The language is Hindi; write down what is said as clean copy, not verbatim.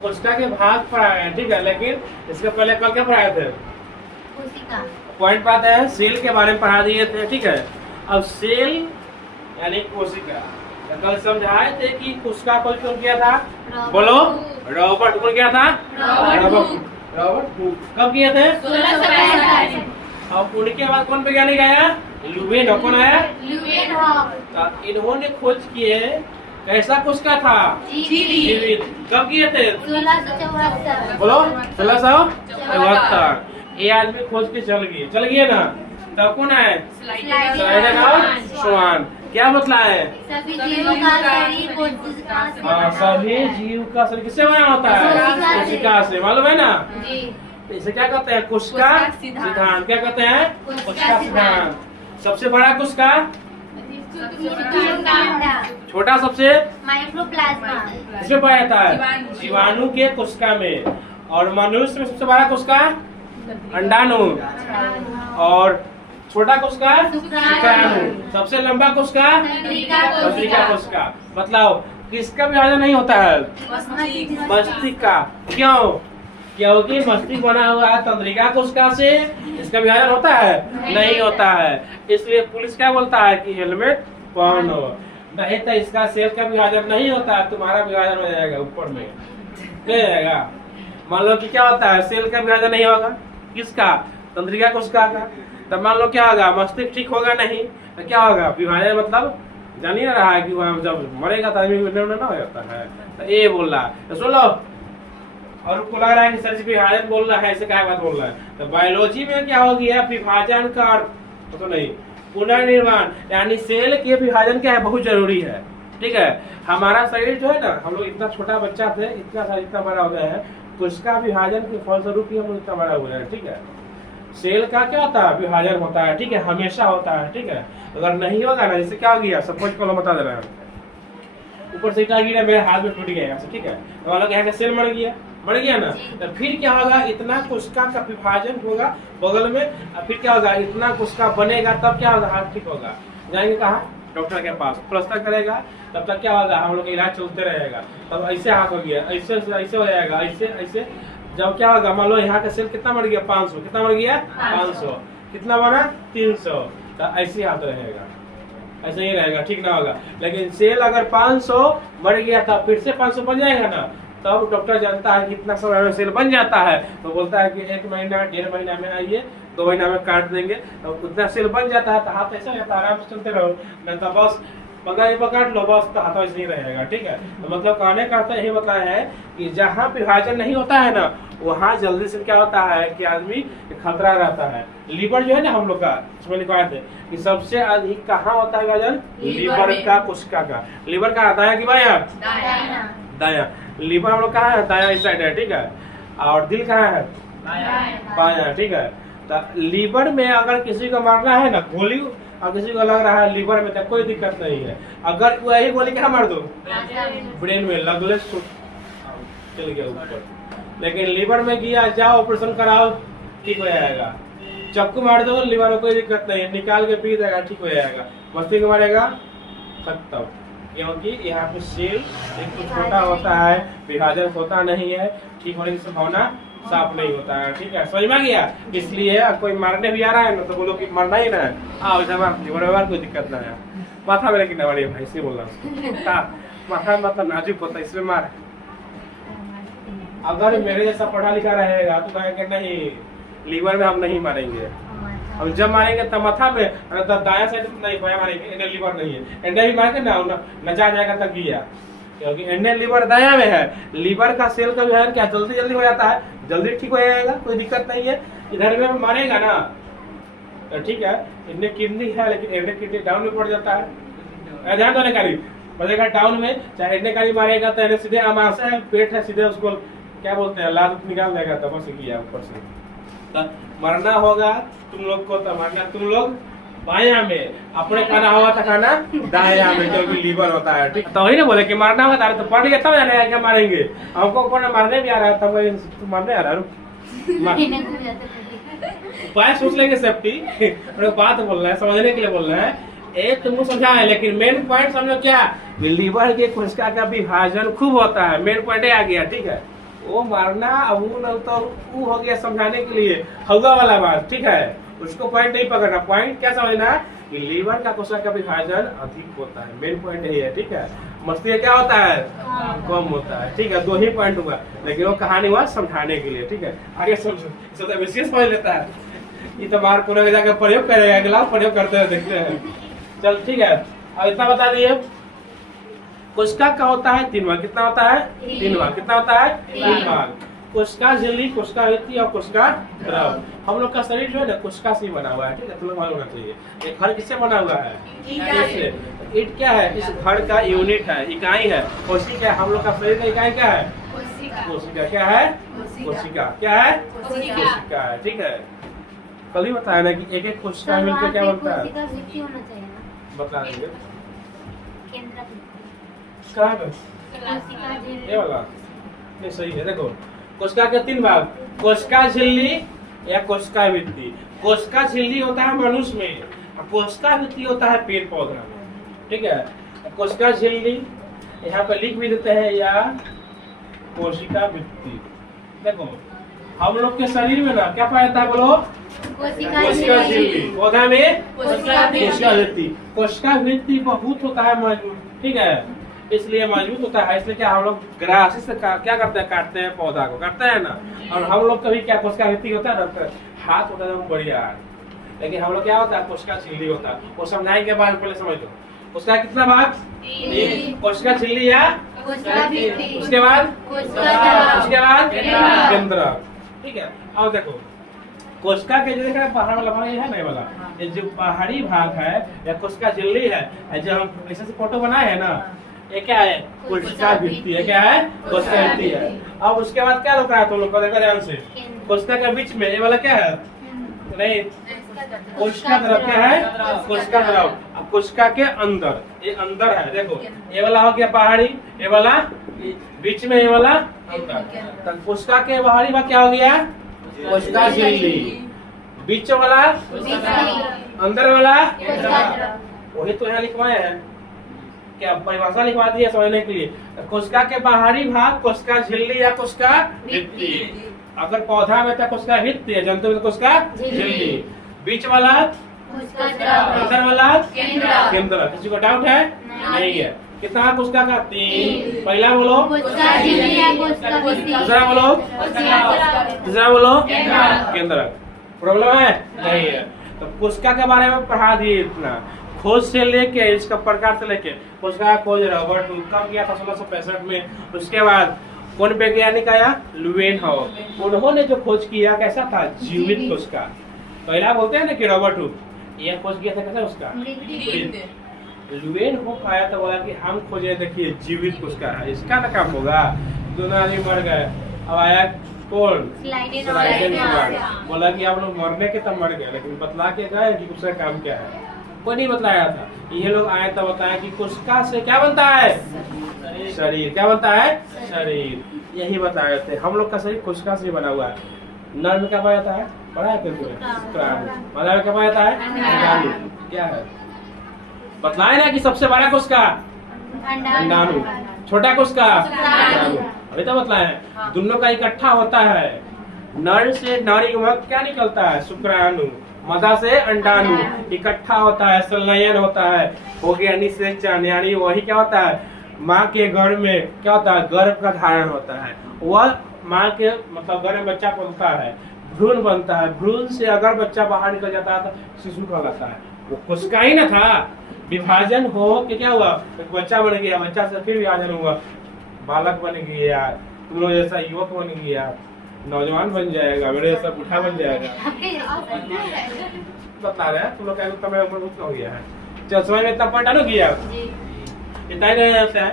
कोशिका के भाग पढ़ाए हैं, ठीक है। लेकिन इसके पहले कल क्या पढ़ाए थे? पॉइंट पाते हैं, सेल के बारे में पढ़ा दिए थे, ठीक है। अब सेल यानी कोशिका, कल समझाए थे कि कोशिका को कौन किया था? बोलो, रॉबर्ट कौन किया था? रॉबर्ट कब किए थे? 1665। अब उनके बाद कौन वैज्ञानिक आया? ल्यूवेन। कौन आया? इन्होंने खोज किए कैसा कोशिका था? जीवित। कब किए थे? 1674। बोलो, 1674। ये आदमी खोज के चल गए ना। तब कौन है? स्लाइडर और श्वान। क्या बतलाए? सभी जीवों का शरीर कोशिका से बना सभी जीव का शरीर किससे बना होता है? कोशिका से। मालूम है ना? जी। इसे क्या कहते हैं? कोशिका सिद्धांत। क्या कहते हैं? कोशिका सिद्धांत। सबसे बड़ा कोशिका, छोटा सबसे माइक्रोप्लाज्मा। इसमें पाया जाता है जीवाणु के कोशिका में। और मनुष्य में सबसे बड़ा कोशिका अंडाणु, और छोटा कोशिका शुक्राणु। सबसे लंबा कोशिका तंत्रिका कोशिका। मतलब किसका विभाजन नहीं होता है? मस्तिष्क का। क्यों? क्योंकि मस्तिष्क बना हुआ है तंत्रिका कोशिका से। इसका विभाजन होता है? नहीं होता है। इसलिए पुलिस क्या बोलता है कि हेलमेट पहनो, नहीं तो इसका सेल का विभाजन नहीं होता है, तुम्हारा विभाजन हो जाएगा ऊपर में जाएगा। मान लो कि क्या होता है? सेल का विभाजन नहीं होगा, किसका? तंत्रिका कोशिका का। तब मान लो क्या होगा? मस्तिष्क ठीक होगा नहीं तो क्या होगा? विभाजन मतलब जान ही रहा है कि वहाँ जब मरेगा तो आदमी ना हो जाता है। तो ये बोल रहा है, तो सुन लो। और उनको लग रहा है कि सर जी विभाजन बोल रहा है, ऐसे क्या बात बोल रहा है? तो बायोलॉजी में क्या हो गया? विभाजन का अर्थ तो नहीं, पुनर्निर्माण। यानी सेल के विभाजन क्या है? बहुत जरूरी है, ठीक है। हमारा शरीर जो है ना, हम लोग इतना छोटा बच्चा थे, इतना बड़ा हो गया है, कोशिका विभाजन के फलस्वरूप ही हम लोग इतना बड़ा हुआ है, ठीक है। सेल का क्या होता है? विभाजन होता है, ठीक है, हमेशा होता है, ठीक है। अगर नहीं होगा ना, जैसे क्या हो गया, सपोज को बता दे रहे हैं, ऊपर से क्या गिरा, मेरे हाथ में टूट गया, ठीक है। तो वाला यहाँ का सेल मर गया ना, तो फिर क्या होगा? इतना कोशिका का विभाजन होगा बगल में, और फिर क्या होगा? इतना कोशिका बनेगा, तब क्या होगा? हाथ ठीक होगा। जाएंगे कहाँ? डॉक्टर के पास, प्लास्टर करेगा, तब तक क्या होगा? हम लोग का इलाज चलते रहेगा। तब ऐसे हाथ हो गया, ऐसे हो जाएगा, ऐसे जब क्या होगा? मान लो यहाँ का सेल कितना मर गया? 500। कितना मर गया? 500। कितना बना? 300। तो ऐसे हाथ रहेगा, ऐसे ही रहेगा, ठीक ना होगा। लेकिन सेल अगर 500 मर गया था, फिर से 500 बन जाएगा ना, तब डॉक्टर जानता है कितना समय में सेल बन जाता है, तो बोलता है कि 1 महीना 1.5 महीना में आइए, 2 महीना में काट देंगे। तो उतना सेल बन जाता है, तो हाथ ऐसा रहता है, आराम से चलते रहो। नहीं तो बस पकड़ लो, बस तो हाथ ऐसे नहीं रहेगा, ठीक है। तो मतलब कहने का अर्थ यही बताया है कि जहाँ विभाजन नहीं होता है ना, वहाँ जल्दी से क्या होता है कि आदमी खतरा रहता है। लीवर जो है ना हम लोग का, इसमें लिखवाए थे कि सबसे अधिक कहाँ होता है विभाजन? लीवर का, कोशिका का। लीवर का दायां कि बायां? दायां। लीवर हम लोग कहाँ है? दायां इस साइड है, ठीक है। और दिल कहाँ है? बायां, ठीक है। तो लीवर में अगर किसी को मारना है ना गोली, और किसी को लग रहा है लीवर में, तो कोई दिक्कत नहीं है। अगर वही गोली कहाँ मार दो? ब्रेन में, लगले चल गया ऊपर। लेकिन लीवर में गया, जाओ ऑपरेशन कराओ, ठीक हो जाएगा। चक्कू मार दो लीवर में, कोई दिक्कत नहीं है, निकाल के पी देगा, ठीक हो जाएगा। मस्तिष्क मारेगा, खत्म। क्योंकि यहाँ पे सेल एक तो छोटा होता है, विभाजन होता नहीं है, ठीक होने की संभावना साफ नहीं होता है, ठीक है। समझ में गया? इसलिए कोई मारने भी आ रहा है ना, तो बोलो कि मरना ही ना है, आओ लीवर, कोई दिक्कत ना है। माथा में लेकिन ना मारिए भाई, इसलिए बोल रहा हूँ। माथा मतलब नाजुक होता है, इसमें मार। अगर मेरे जैसा पढ़ा लिखा रहेगा तो कहेंगे नहीं, लीवर में हम नहीं मारेंगे। हम जब मारेंगे तब माथा में, तो दाया साइड नहीं, बाया मारेंगे। एंडे लीवर नहीं है, एंडे ही मारेंगे ना, न जाएगा तक गया, क्योंकि एंडे लीवर दाया में है। लीवर का सेल का विभाजन क्या जल्दी हो जाता है, जल्दी ठीक हो जाएगा, कोई दिक्कत नहीं है। इधर में मारेगा ना तो ठीक है। एंडे किडनी है, लेकिन एंडे किडनी डाउन में पड़ जाता है, ध्यान देने का बजेगा डाउन में। चाहे एंडे का मारेगा तो सीधे आमाशय है, पेट है, सीधे उसको क्या बोलते हैं, लात निकाल देगा, तब बस किया ऊपर से। तो मरना होगा तुम लोग को, तो मरना तुम लोग बायां में, अपने खाना होगा तो खाना दायां में, जो भी लीवर होता है, ठीक। तो वही ना बोले कि मरना होगा तो पढ़ गया तब जाने क्या मारेंगे। हमको कौन मारने भी आ रहा है, तब मारने आ रहा है। उपाय सोच लेंगे सेफ्टी, बात बोल रहे हैं, समझने के लिए बोल रहे हैं। एक तुमको समझा है, लेकिन मेन पॉइंट समझो क्या? लीवर के कोशिका का विभाजन खूब होता है, मेन पॉइंट आ गया, ठीक है। वो मारना अब वो न तो वो हो गया समझाने के लिए हवा वाला बात, ठीक है। उसको पॉइंट नहीं पकड़ना, पॉइंट क्या समझना कि लीवर का कोशिका का विभाजन अधिक होता है, मेन पॉइंट यही है, ठीक है। मस्तिष्क क्या होता है, कम होता है, ठीक है। 2 ही पॉइंट हुआ, लेकिन वो कहानी हुआ समझाने के लिए, ठीक है। आगे समझो, विशेष समझ लेता है, ये तो बाहर कोने जाकर प्रयोग करेगा, अगला प्रयोग करते हैं, देखते हैं। चल ठीक है, अब इतना बता दिए। कोशिका का होता है 3 भाग, कितना होता है 3 भाग, कितना होता है 3 भाग। कोशिका झिल्ली, कोशिका भित्ति और कोशिका द्रव। हम लोग का शरीर जो है ना कोशिका से ही बना हुआ है, ठीक है, तुम लोग मालूम होना चाहिए। एक घर किससे बना हुआ है, ईंट से। ईंट क्या है, इस घर का यूनिट है, इकाई है। कोशिका, हम लोग का शरीर का इकाई क्या है, कोशिका। क्या है, कोशिका। क्या है, कोशिका है, ठीक है। कल ही बताया ना कि एक एक कोशिका मिलकर क्या बनता है, कोशिका भित्ति होना चाहिए ना, बता देंगे। केंद्र भित्ति। कहाँ पे, कोशिका झिल्ली। ये वाला नहीं सही है। देखो कोशिका के 3 भाग, कोशिका झिल्ली या कोशिका भित्ति। कोशिका झिल्ली होता है मनुष्य में, कोशिका भित्ति होता है पेड़ पौधा में, ठीक है। कोशिका झिल्ली यहाँ पे लिख भी देते हैं या कोशिका भित्ति। देखो हम लोग के शरीर में ना क्या पाया जाता है, बोलो, कोशिका झिल्ली। पौधा में कोशिका भित्ति। कोशिका भित्ति बहुत होता है मजबूत, ठीक है, इसलिए मजबूत होता है। इसलिए क्या हम लोग ग्रासी से क्या करते हैं, काटते हैं पौधा को, काटते हैं ना। और हम लोग कभी क्या कोशिका भित्ति होता है ना, हाथ होता है बढ़िया, लेकिन हम लोग क्या होता है कोशिका झिल्ली होता है। वो समझाने के बाद पहले समझ लो उसका कितना भाग, कोशिका झिल्ली या कोशिका भित्ति। उसके बाद केंद्र, ठीक है। अब देखो कोशिका के जो देखा बाहर वाला भाग ये है ना, ये वाला, ये जो बाहरी भाग है या कोशिका झिल्ली है, जो हम ऐसे से फोटो बनाए है ना, ये क्या है, कोशिका भित्ति है। क्या है, कोशिका भित्ति है। अब उसके बाद क्या रुक रहा है तुम लोग को, देखो ध्यान से। कोशिका के बीच में ये वाला क्या है, नहीं, कोशिका द्रव। क्या है, कोशिका द्रव। अब कोशिका के अंदर, ये अंदर है, देखो ये वाला हो गया बाहरी, ये वाला बीच में, ये वाला अंदर। तो कोशिका के बाहरी भाग क्या हो गया, कोशिका झिल्ली। बीच वाला, अंदर वाला, वही तो यहाँ लिखवाए हैं, क्या परिभाषा लिखवा दी है समझने के लिए। कोशिका के बाहरी भाग कोशिका झिल्ली या कोशिका भित्ति। अगर पौधा में तो कोशिका भित्ति है, जंतु में तो कोशिका झिल्ली। बीच वाला, अंदर वाला केंद्र। किसी को डाउट है, नहीं है। कितना कोशिका का, 3। पहला बोलो, दूसरा बोलो, तीसरा बोलो, केंद्र। प्रॉब्लम है, नहीं है। तो कोशिका के बारे में पढ़ा दिए इतना, खोज से लेके इसका प्रकार से लेके। कोशिका का खोज रॉबर्ट कब किया था, 1665 में। उसके बाद कौन वैज्ञानिक आया, लुवेनहाउस। उन्होंने जो खोज किया कैसा था, जीवित कोशिका। पहला बोलते हैं ना कि रॉबर्ट हुक, ये खोज किया था कैसा उसका, लुवेनहाउस आया तो बोला कि हम खोजे, देखिए जीवित कोशिका है, इसका ना काम होगा। दोनों आदमी मर गए। अब आया कौन, स्लाइडेन, बोला कि आप लोग मरने के तब मर गए, लेकिन बतला के गए कि उसका काम क्या है, कोई नहीं बतलाया था। ये लोग आए तो बताया कि कोशिका से क्या बनता है, शरीर। क्या बनता है, शरीर। यही बताए थे। हम लोग का शरीर कोशिका से बना हुआ है। नर में क्या पाया जाता है, पढ़ा है शुक्राणु। मादा में क्या पाया जाता है, अंडाणु। क्या है, बतलाए ना कि सबसे बड़ा कोशिका अंडाणु, छोटा कोशिका शुक्राणु। अभी तो बतलाए, दोनों का इकट्ठा होता है। नर से नारी युवक क्या निकलता है, शुक्राणु। मादा से अंडाणु इकट्ठा होता है, संलयन होता है, हो गया निषेचन। यानी वही क्या होता है, माँ के गर्भ में क्या होता है, गर्भ का धारण होता है। वह माँ के मतलब गर्भ में बच्चा पलता है, भ्रूण बनता है। भ्रूण से अगर बच्चा बाहर निकल जाता है तो शिशु कहलाता है। वो कोशिका ही ना था, विभाजन हो कि क्या हुआ, एक बच्चा बन गया, बच्चा से फिर विभाजन हुआ, बालक बन गया, तुम लोग जैसा युवक बन गया, नौजवान बन जाएगा, मेरे जैसा बूढ़ा बन जाएगा। बता रहे हैं तुम लोग का उम्र हो गया है। चल समझ में इतना पॉइंट आ गया, इतना ही नहीं आता है।